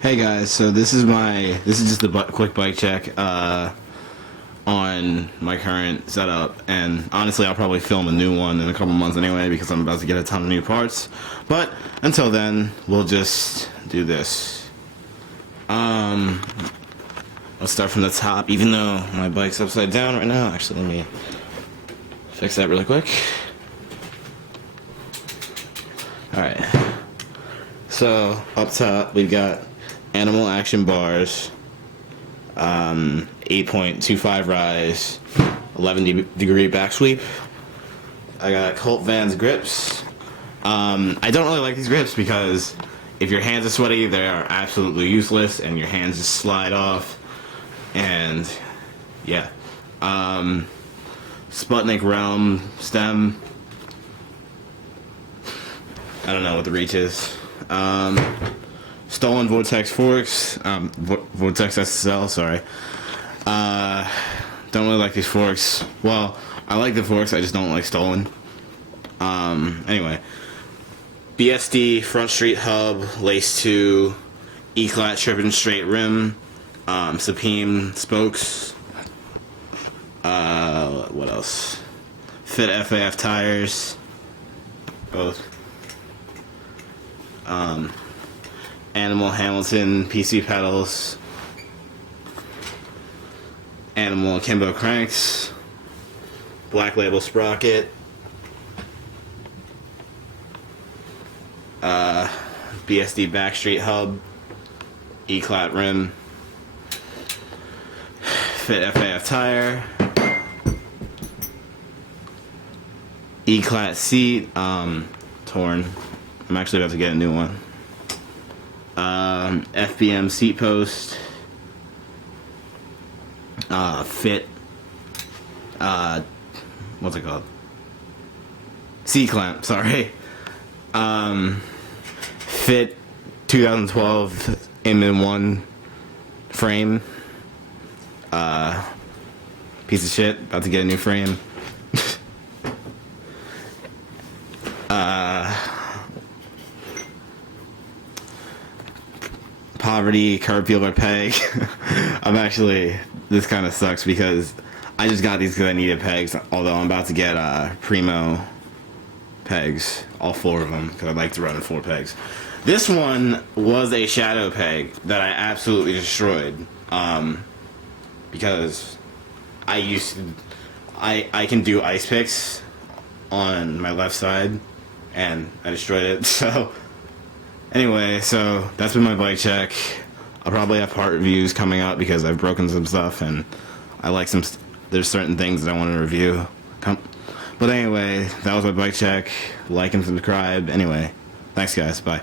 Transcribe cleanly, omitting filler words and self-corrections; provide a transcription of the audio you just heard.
Hey guys, so this is just a quick bike check on my current setup, and honestly I'll probably film a new one in a couple months anyway because I'm about to get a ton of new parts, but until then we'll just do this. Let's start from the top, even though my bike's upside down right now. Actually, let me fix that really quick. Alright, so up top we've got Animal Action bars, 8.25 rise, 11-degree back sweep. I got Colt Vans grips. I don't really like these grips because if your hands are sweaty, they are absolutely useless, and your hands just slide off. And yeah, Sputnik Realm stem. I don't know what the reach is. Stolen Vortex forks, Vortex SSL, sorry. Don't really like these forks. Well, I like the forks, I just don't like stolen. Anyway. BSD Front Street Hub, Lace 2, E-Clat Trippin' Straight Rim, Supreme Spokes. What else? Fit FAF tires. Both. Animal Hamilton PC pedals, Animal Akimbo cranks, Black Label sprocket, BSD Backstreet hub, E-Clat rim, Fit FAF tire, E-Clat seat, torn. I'm actually about to get a new one. FBM seat post, Fit, what's it called? C clamp, sorry. Fit 2012 M1 frame. Piece of shit, about to get a new frame. Poverty curb peeler peg. This kind of sucks because I just got these because I needed pegs, although I'm about to get Primo pegs, all 4 of them, because I like to run 4 pegs. This one was a shadow peg that I absolutely destroyed, because I can do ice picks on my left side, and I destroyed it, so anyway, so that's been my bike check. I'll probably have part reviews coming up because I've broken some stuff and I like there's certain things that I want to review. But anyway, that was my bike check. Like and subscribe. Anyway, thanks guys. Bye.